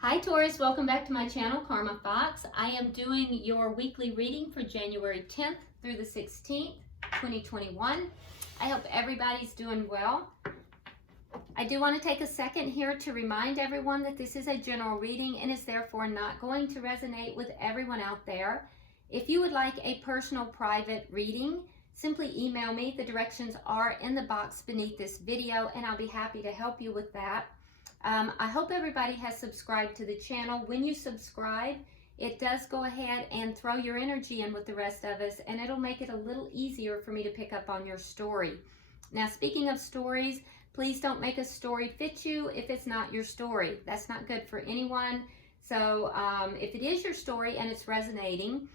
Hi Taurus, welcome back to my channel, Karma Fox. I am doing your weekly reading for January 10th through the 16th, 2021. I hope everybody's doing well. I do want to take a second here to remind everyone that this is a general reading and is therefore not going to resonate with everyone out there. If you would like a personal private reading, simply email me. The directions are in the box beneath this video and I'll be happy to help you with that. I hope everybody has subscribed to the channel. When you subscribe, it does go ahead and throw your energy in with the rest of us, and it'll make it a little easier for me to pick up on your story. Now, speaking of stories, please don't make a story fit you if it's not your story. That's not good for anyone. So if it is your story and it's resonating,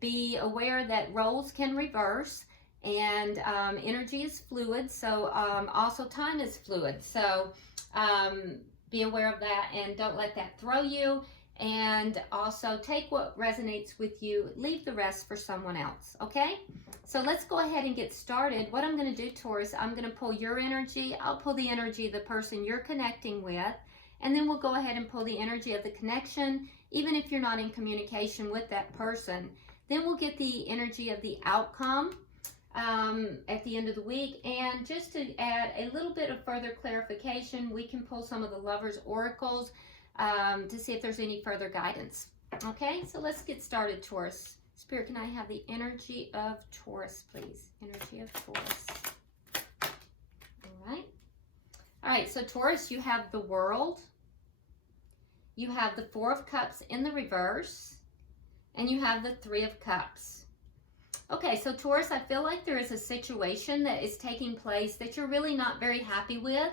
be aware that roles can reverse and energy is fluid. So also time is fluid. So be aware of that and don't let that throw you, and also take what resonates with you, leave the rest for someone else. Okay, so let's go ahead and get started. What I'm going to do, Taurus, I'm going to pull your energy, I'll pull the energy of the person you're connecting with, and then we'll go ahead and pull the energy of the connection, even if you're not in communication with that person. Then we'll get the energy of the outcome at the end of the week, and just to add a little bit of further clarification, we can pull some of the lovers oracles to see if there's any further guidance. Okay, so let's get started, Taurus. Spirit, can I have the energy of Taurus, please? Energy of Taurus. All right, so Taurus, you have the World, you have the Four of Cups in the reverse, and you have the Three of Cups. Okay, so Taurus, I feel like there is a situation that is taking place that you're really not very happy with.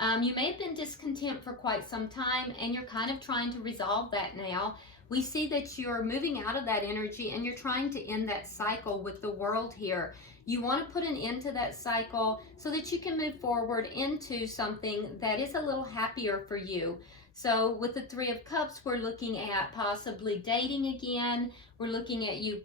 You may have been discontent for quite some time, and you're kind of trying to resolve that now. We see that you're moving out of that energy and you're trying to end that cycle with the World here. You want to put an end to that cycle so that you can move forward into something that is a little happier for you. So with the Three of Cups, we're looking at possibly dating again. We're looking at you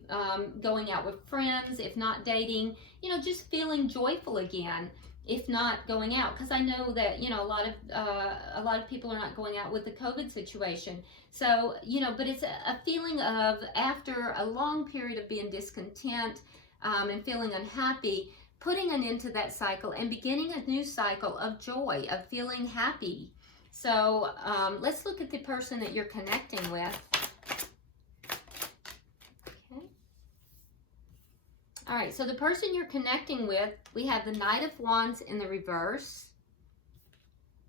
going out with friends, if not dating, just feeling joyful again, if not going out. Because I know that, a lot of people are not going out with the COVID situation. So, but it's a feeling of, after a long period of being discontent and feeling unhappy, putting an end to that cycle and beginning a new cycle of joy, of feeling happy. So let's look at the person that you're connecting with. Okay. All right, so the person you're connecting with, we have the Knight of Wands in the reverse.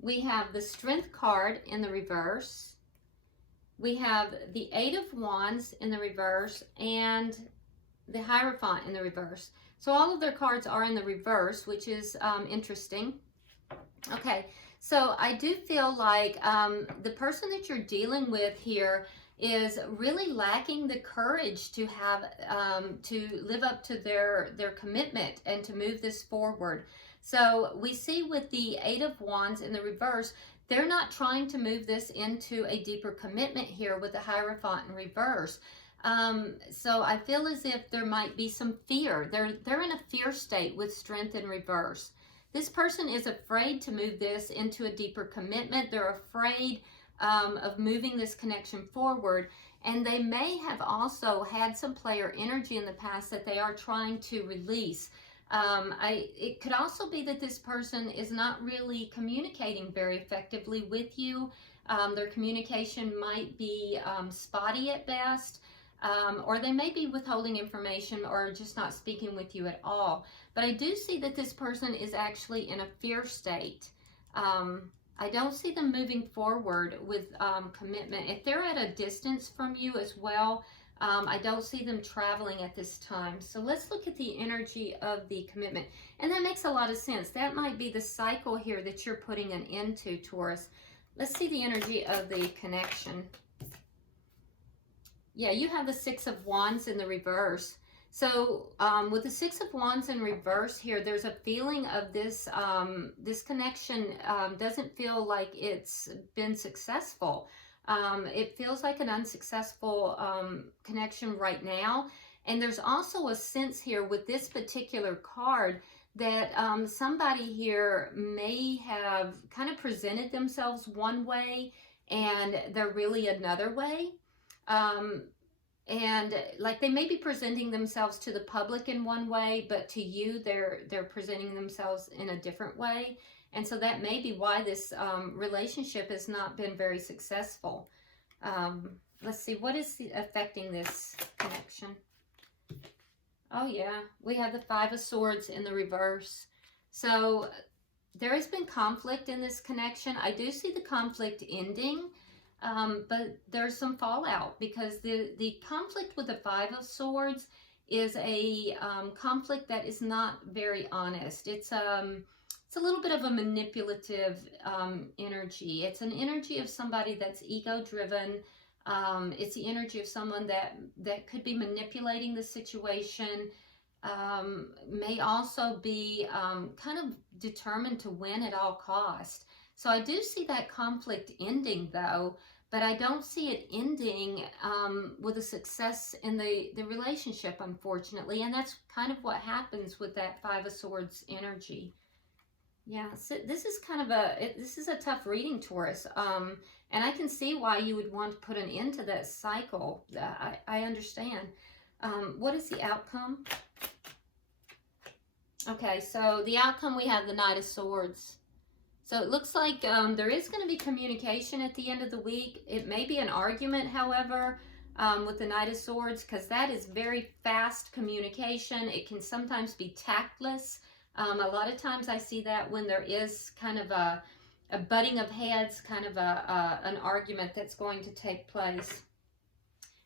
We have the Strength card in the reverse. We have the Eight of Wands in the reverse and the Hierophant in the reverse. So all of their cards are in the reverse, which is interesting. Okay. So I do feel like the person that you're dealing with here is really lacking the courage to have to live up to their commitment and to move this forward. So we see with the Eight of Wands in the reverse, they're not trying to move this into a deeper commitment here with the Hierophant in reverse. So I feel as if there might be some fear. They're in a fear state with Strength in reverse. This person is afraid to move this into a deeper commitment. They're afraid of moving this connection forward. And they may have also had some player energy in the past that they are trying to release. It could also be that this person is not really communicating very effectively with you. Their communication might be spotty at best. Or they may be withholding information or just not speaking with you at all. But I do see that this person is actually in a fear state. I don't see them moving forward with commitment. If they're at a distance from you as well, I don't see them traveling at this time. So let's look at the energy of the commitment. And that makes a lot of sense. That might be the cycle here that you're putting an end to, Taurus. Let's see the energy of the connection. Yeah, you have the Six of Wands in the reverse. So with the Six of Wands in reverse here, there's a feeling of this, this connection doesn't feel like it's been successful. It feels like an unsuccessful connection right now. And there's also a sense here with this particular card that somebody here may have kind of presented themselves one way and they're really another way. And like they may be presenting themselves to the public in one way, but to you they're presenting themselves in a different way. And so that may be why this relationship has not been very successful. Let's see, what is affecting this connection? Oh yeah, we have the Five of Swords in the reverse. So there has been conflict in this connection. I do see the conflict ending, but there's some fallout, because the conflict with the Five of Swords is a conflict that is not very honest. It's a little bit of a manipulative energy. It's an energy of somebody that's ego-driven. It's the energy of someone that could be manipulating the situation, may also be kind of determined to win at all costs. So I do see that conflict ending though, but I don't see it ending with a success in the relationship, unfortunately. And that's kind of what happens with that Five of Swords energy. Yeah, so this is kind of this is a tough reading, Taurus. And I can see why you would want to put an end to that cycle. I understand. What is the outcome? Okay, so the outcome, we have the Knight of Swords. So it looks like there is going to be communication at the end of the week. It may be an argument, however, with the Knight of Swords, because that is very fast communication. It can sometimes be tactless. A lot of times I see that when there is kind of a butting of heads, kind of an argument that's going to take place.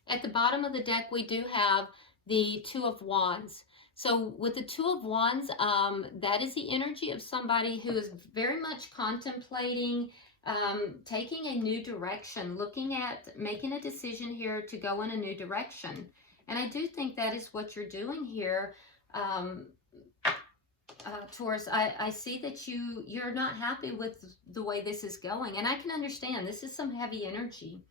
At the bottom of the deck, we do have the Two of Wands. So with the Two of Wands, that is the energy of somebody who is very much contemplating taking a new direction, looking at making a decision here to go in a new direction. And I do think that is what you're doing here. Taurus, I see that you're not happy with the way this is going, and I can understand this is some heavy energy.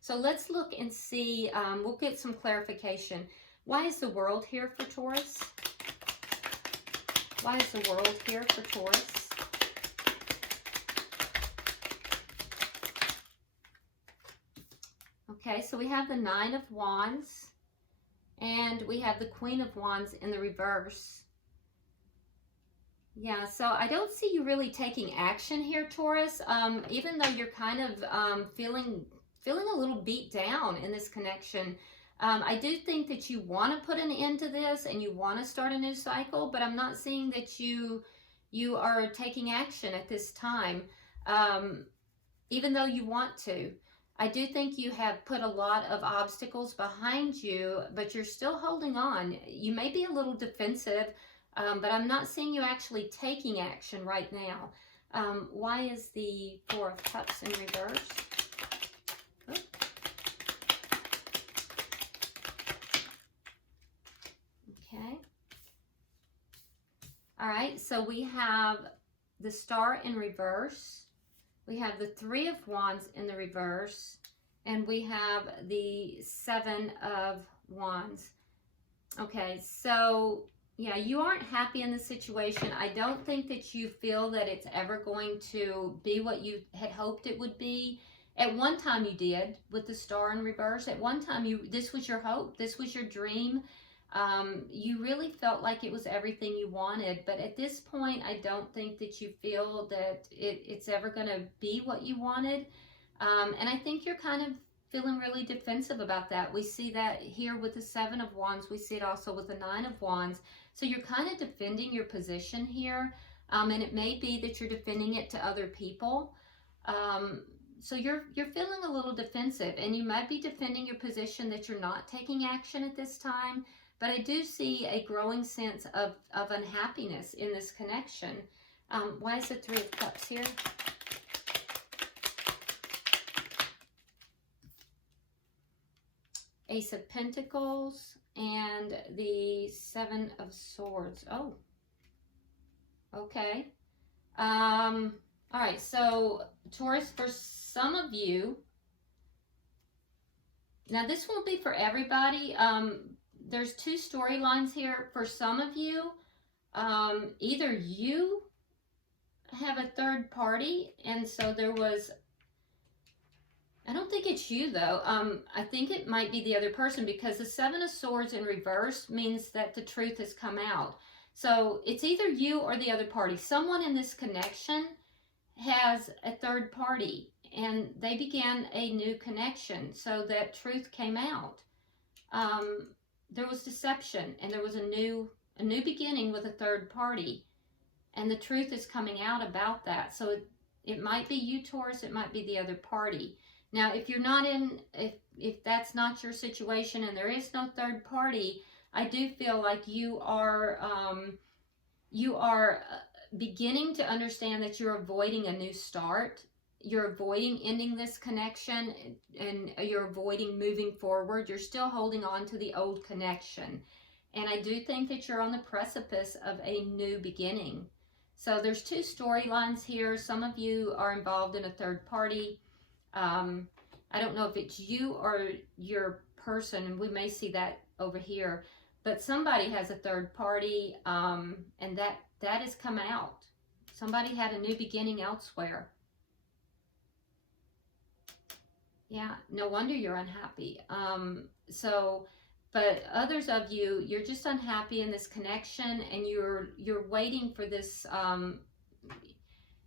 So let's look and see, we'll get some clarification. Why is the World here for Taurus? Why is the World here for Taurus? Okay, so we have the Nine of Wands, and we have the Queen of Wands in the reverse. Yeah, so I don't see you really taking action here, Taurus, even though you're kind of feeling a little beat down in this connection. I do think that you want to put an end to this and you want to start a new cycle, but I'm not seeing that you are taking action at this time, even though you want to. I do think you have put a lot of obstacles behind you, but you're still holding on. You may be a little defensive, but I'm not seeing you actually taking action right now. Why is the Four of Cups in reverse? Oh. Okay. All right, so we have the Star in reverse. We have the Three of Wands in the reverse. And we have the Seven of Wands. Okay, so yeah, you aren't happy in the situation. I don't think that you feel that it's ever going to be what you had hoped it would be. At one time you did with the Star in reverse. At one time this was your hope. This was your dream. You really felt like it was everything you wanted. But at this point, I don't think that you feel that it's ever going to be what you wanted. And I think you're kind of feeling really defensive about that. We see that here with the Seven of Wands. We see it also with the Nine of Wands. So you're kind of defending your position here. And it may be that you're defending it to other people. So you're feeling a little defensive, and you might be defending your position that you're not taking action at this time. But I do see a growing sense of unhappiness in this connection. Why is the Three of Cups here? Ace of Pentacles and the Seven of Swords. Oh, okay. All right, so Taurus, for some of you, now this won't be for everybody. There's two storylines here. For some of you, either you have a third party, and so there was I don't think it's you though. I think it might be the other person, because the Seven of Swords in reverse means that the truth has come out. So it's either you or the other party. Someone in this connection has a third party, and they began a new connection, so that truth came out. There was deception, and there was a new beginning with a third party, and the truth is coming out about that. So it might be you, Taurus. It might be the other party. Now, if you're not in, if that's not your situation and there is no third party, I do feel like you are beginning to understand that you're avoiding a new start. You're avoiding ending this connection, and you're avoiding moving forward. You're still holding on to the old connection. And I do think that you're on the precipice of a new beginning. So there's two storylines here. Some of you are involved in a third party. I don't know if it's you or your person, and we may see that over here, but somebody has a third party, and that has come out. Somebody had a new beginning elsewhere. Yeah, no wonder you're unhappy. But others of you, you're just unhappy in this connection, and you're waiting for this.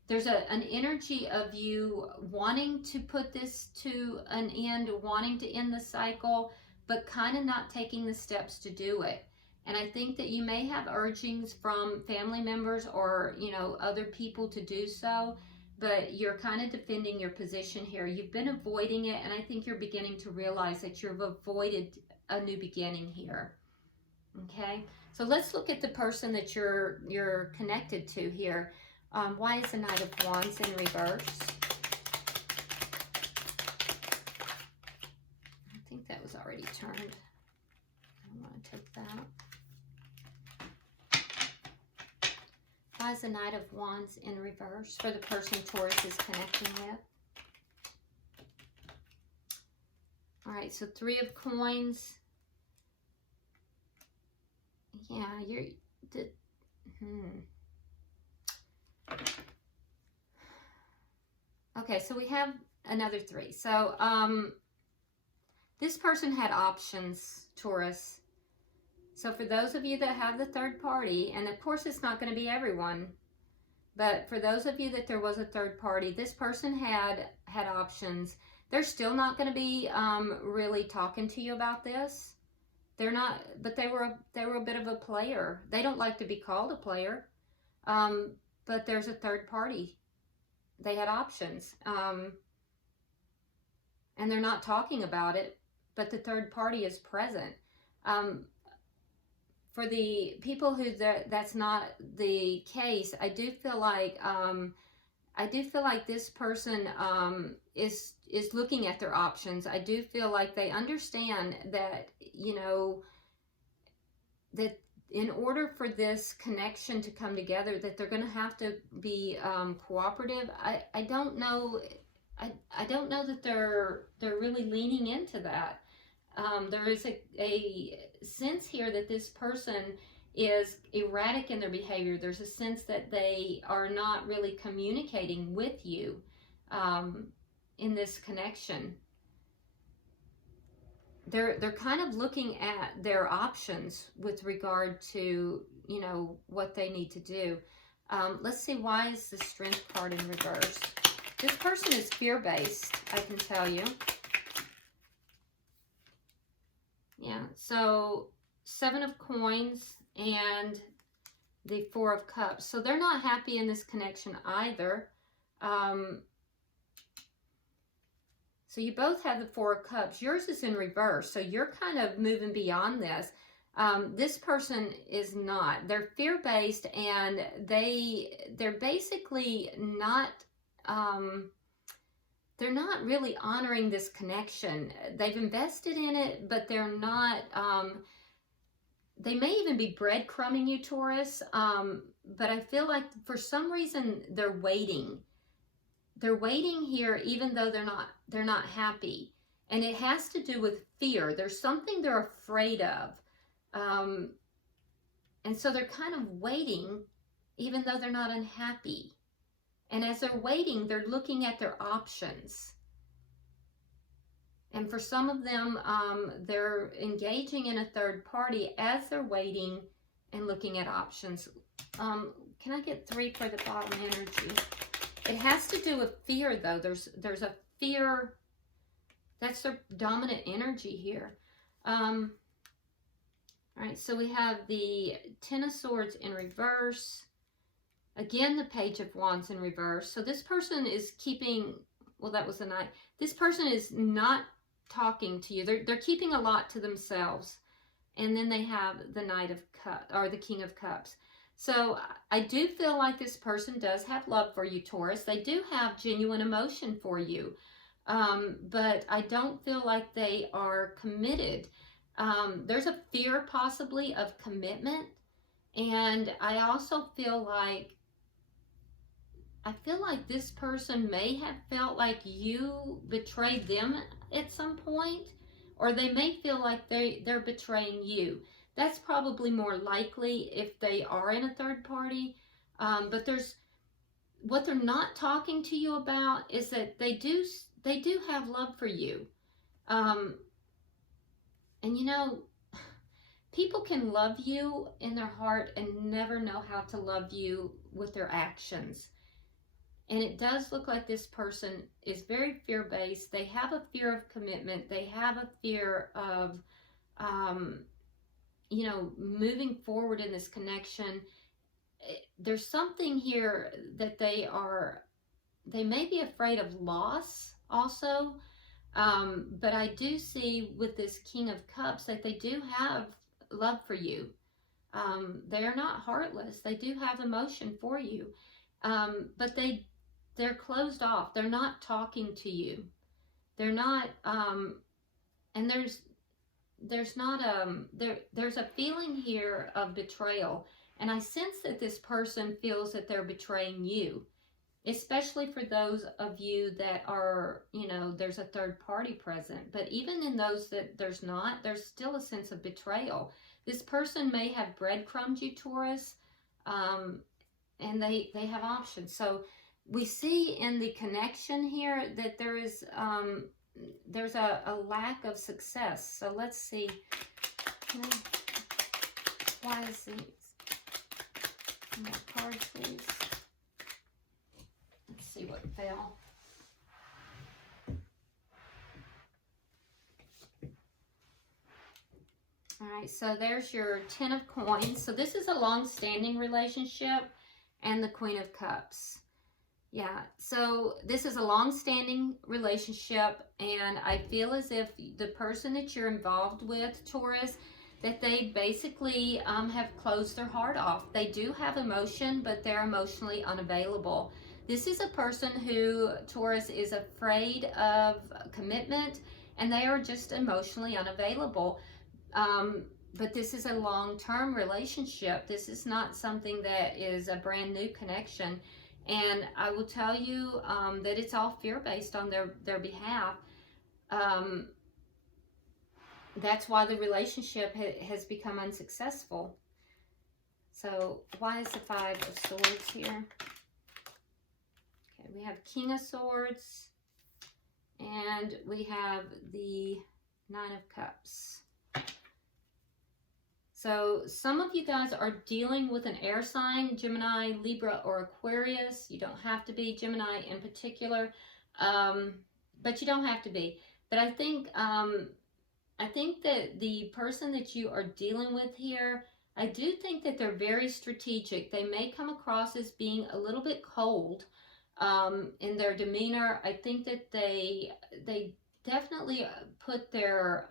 There's an energy of you wanting to put this to an end, wanting to end the cycle, but kind of not taking the steps to do it. And I think that you may have urgings from family members or, you know, other people to do so, but you're kind of defending your position here. You've been avoiding it, and I think you're beginning to realize that you've avoided a new beginning here. Okay, so let's look at the person that you're connected to here. Why is the Knight of Wands in reverse? I think that was already turned. I don't want to take that. Why is the Knight of Wands in reverse for the person Taurus is connecting with? All right, so Three of Coins. Yeah, Okay, so we have another three. So this person had options, Taurus. So for those of you that have the third party, and of course it's not going to be everyone, but for those of you that there was a third party, this person had options. They're still not going to be really talking to you about this. They're not, but they were a bit of a player. They don't like to be called a player, but there's a third party. They had options, and they're not talking about it, but the third party is present. For the people who that's not the case, I do feel like this person is looking at their options. I do feel like they understand that, you know, that in order for this connection to come together, that they're going to have to be cooperative. I don't know. I don't know that they're really leaning into that. There is a sense here that this person is erratic in their behavior. There's a sense that they are not really communicating with you in this connection. They're kind of looking at their options with regard to, you know, what they need to do. Let's see, why is the Strength card in reverse? This person is fear-based, I can tell you. Yeah, so Seven of Coins and the Four of Cups. So they're not happy in this connection either. So you both have the Four of Cups. Yours is in reverse, so you're kind of moving beyond this. This person is not. They're fear-based, and they're basically not... they're not really honoring this connection. They've invested in it, but they're not... they may even be breadcrumbing you, Taurus, but I feel like for some reason they're waiting. They're waiting here, even though they're not happy, and it has to do with fear. There's something they're afraid of, and so they're kind of waiting, even though they're not unhappy. And as they're waiting, they're looking at their options. And for some of them, they're engaging in a third party as they're waiting and looking at options. Can I get 3 for the bottom energy? It has to do with fear, though. There's a fear. That's their dominant energy here. All right, so we have the Ten of Swords in reverse. Again, the Page of Wands in reverse. So this person is keeping, well, that was the Knight. This person is not talking to you. They're keeping a lot to themselves. And then they have the Knight of Cups, or the King of Cups. So I do feel like this person does have love for you, Taurus. They do have genuine emotion for you. But I don't feel like they are committed. There's a fear possibly of commitment. And I also feel like this person may have felt like you betrayed them at some point, or they may feel like they're betraying you. That's probably more likely if they are in a third party. But what they're not talking to you about is that they do have love for you. And you know, people can love you in their heart and never know how to love you with their actions. And it does look like this person is very fear-based. They have a fear of commitment. They have a fear of, you know, moving forward in this connection. There's something here that they may be afraid of loss also. But I do see with this King of Cups that they do have love for you. They are not heartless. They do have emotion for you. But they're closed off. They're not talking to you. They're not, and there's a feeling here of betrayal. And I sense that this person feels that they're betraying you, especially for those of you that are, you know, there's a third party present. But even in those that there's not, there's still a sense of betrayal. This person may have breadcrumbed you, Taurus, and they have options. So we see in the connection here that there's a lack of success. So let's see. Why is these? More cards, please. Let's see what fell. All right, so there's your 10 of Coins. So this is a long-standing relationship, and the Queen of Cups. Yeah, so this is a long-standing relationship, and I feel as if the person that you're involved with, Taurus, that they basically have closed their heart off. They do have emotion, but they're emotionally unavailable. This is a person who, Taurus, is afraid of commitment, and they are just emotionally unavailable. But this is a long-term relationship. This is not something that is a brand new connection. And I will tell you that it's all fear-based on their behalf. That's why the relationship has become unsuccessful. So why is the 5 of Swords here? Okay, we have King of Swords, and we have the 9 of Cups. So some of you guys are dealing with an air sign, Gemini, Libra, or Aquarius. You don't have to be Gemini in particular, but you don't have to be. But I think that the person that you are dealing with here, I do think that they're very strategic. They may come across as being a little bit cold in their demeanor. I think that they definitely put their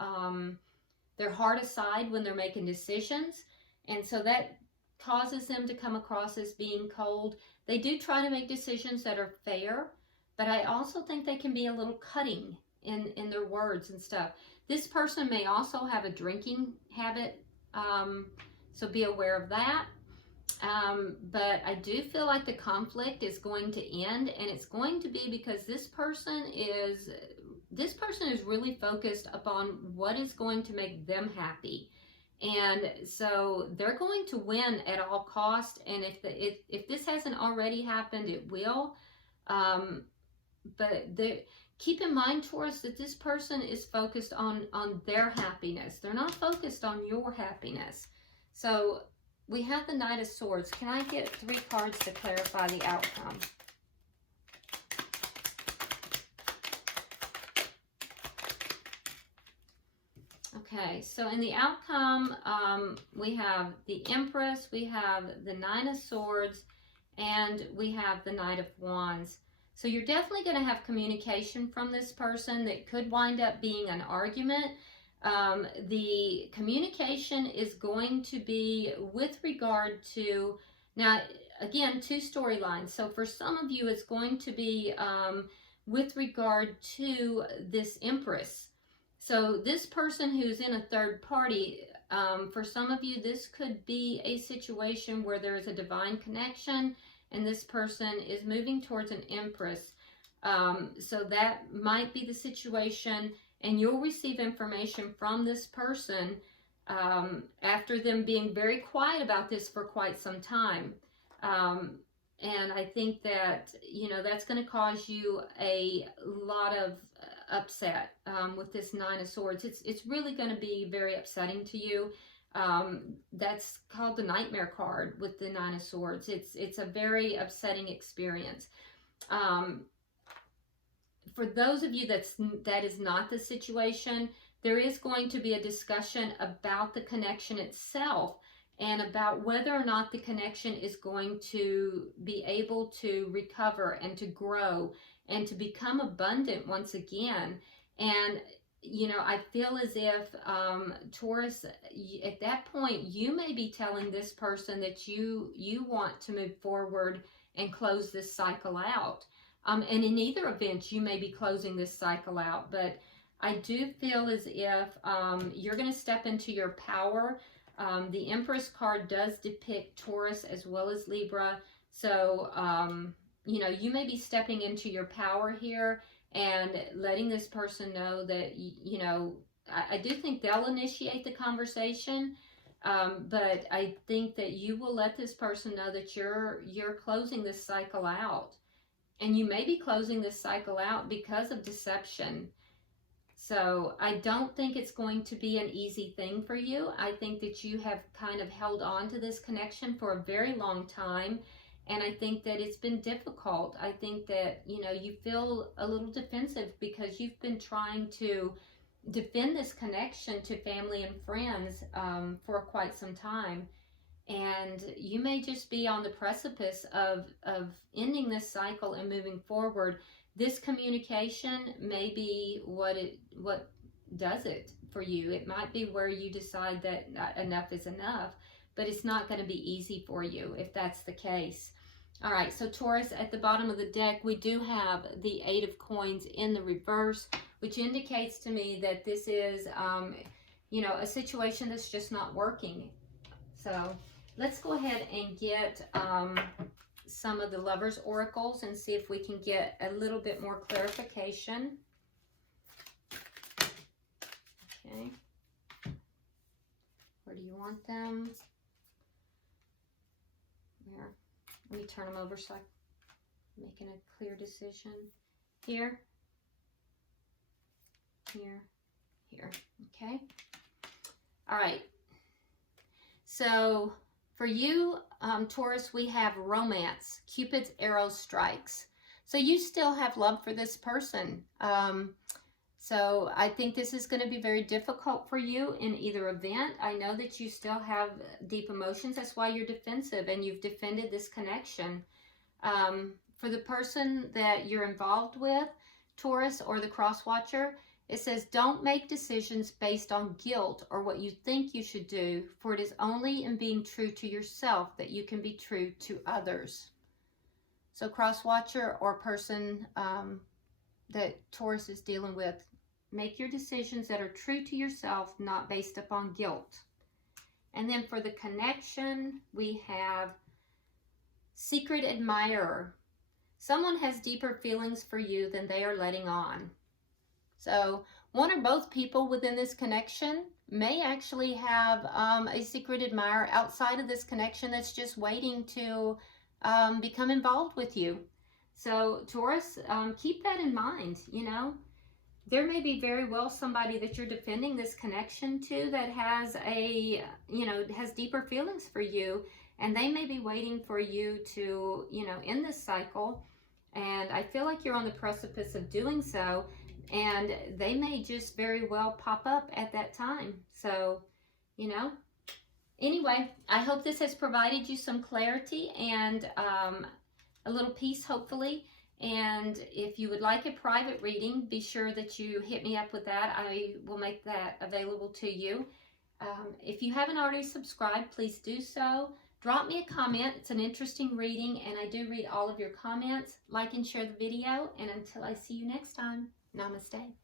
heart aside when they're making decisions, and so that causes them to come across as being cold. They do try to make decisions that are fair, but I also think they can be a little cutting in their words and stuff. This person may also have a drinking habit, so be aware of that. But I do feel like the conflict is going to end, and it's going to be because this person is really focused upon what is going to make them happy. And so they're going to win at all costs. And if this hasn't already happened, it will. But keep in mind, Taurus, that this person is focused on their happiness. They're not focused on your happiness. So we have the Knight of Swords. Can I get 3 cards to clarify the outcome? Okay, so in the outcome, we have the Empress, we have the Nine of Swords, and we have the Knight of Wands. So you're definitely going to have communication from this person that could wind up being an argument. The communication is going to be with regard to, now again, 2 storylines. So for some of you, it's going to be with regard to this Empress. So this person who's in a third party, for some of you, this could be a situation where there is a divine connection and this person is moving towards an Empress. So that might be the situation, and you'll receive information from this person after them being very quiet about this for quite some time. And I think that, you know, that's going to cause you a lot of upset with this Nine of Swords. It's really going to be very upsetting to you. That's called the Nightmare card with the Nine of Swords. It's a very upsetting experience. For those of you that is not the situation, there is going to be a discussion about the connection itself and about whether or not the connection is going to be able to recover and to grow and to become abundant once again. And, you know, I feel as if, Taurus, at that point, you may be telling this person that you want to move forward and close this cycle out. And in either event, you may be closing this cycle out. But I do feel as if you're going to step into your power. The Empress card does depict Taurus as well as Libra. So, you know, you may be stepping into your power here and letting this person know that, you know, I do think they'll initiate the conversation. But I think that you will let this person know that you're closing this cycle out. And you may be closing this cycle out because of deception. So I don't think it's going to be an easy thing for you. I think that you have kind of held on to this connection for a very long time. And I think that it's been difficult. I think that, you know, you feel a little defensive because you've been trying to defend this connection to family and friends for quite some time. And you may just be on the precipice of ending this cycle and moving forward. This communication may be what does it for you. It might be where you decide that enough is enough, but it's not going to be easy for you if that's the case. All right, so Taurus, at the bottom of the deck, we do have the 8 of Coins in the reverse, which indicates to me that this is, you know, a situation that's just not working. So let's go ahead and get some of the Lovers oracles and see if we can get a little bit more clarification. Okay. Where do you want them? There. Let me turn them over so I'm making a clear decision. Here. Here. Here. Okay. All right. So for you, Taurus, we have romance. Cupid's arrow strikes. So you still have love for this person. So I think this is going to be very difficult for you in either event. I know that you still have deep emotions. That's why you're defensive and you've defended this connection. For the person that you're involved with, Taurus or the cross watcher, it says, don't make decisions based on guilt or what you think you should do, for it is only in being true to yourself that you can be true to others. So cross watcher or person that Taurus is dealing with, make your decisions that are true to yourself, not based upon guilt. And then for the connection, we have secret admirer. Someone has deeper feelings for you than they are letting on. So one or both people within this connection may actually have a secret admirer outside of this connection that's just waiting to become involved with you. So Taurus, keep that in mind, you know. There may be very well somebody that you're defending this connection to that has a, you know, has deeper feelings for you, and they may be waiting for you to, you know, end this cycle. And I feel like you're on the precipice of doing so, and they may just very well pop up at that time. So, you know, anyway, I hope this has provided you some clarity and a little peace, hopefully. And if you would like a private reading, be sure that you hit me up with that. I will make that available to you. If you haven't already subscribed, please do so. Drop me a comment. It's an interesting reading, and I do read all of your comments. Like and share the video, and until I see you next time, namaste.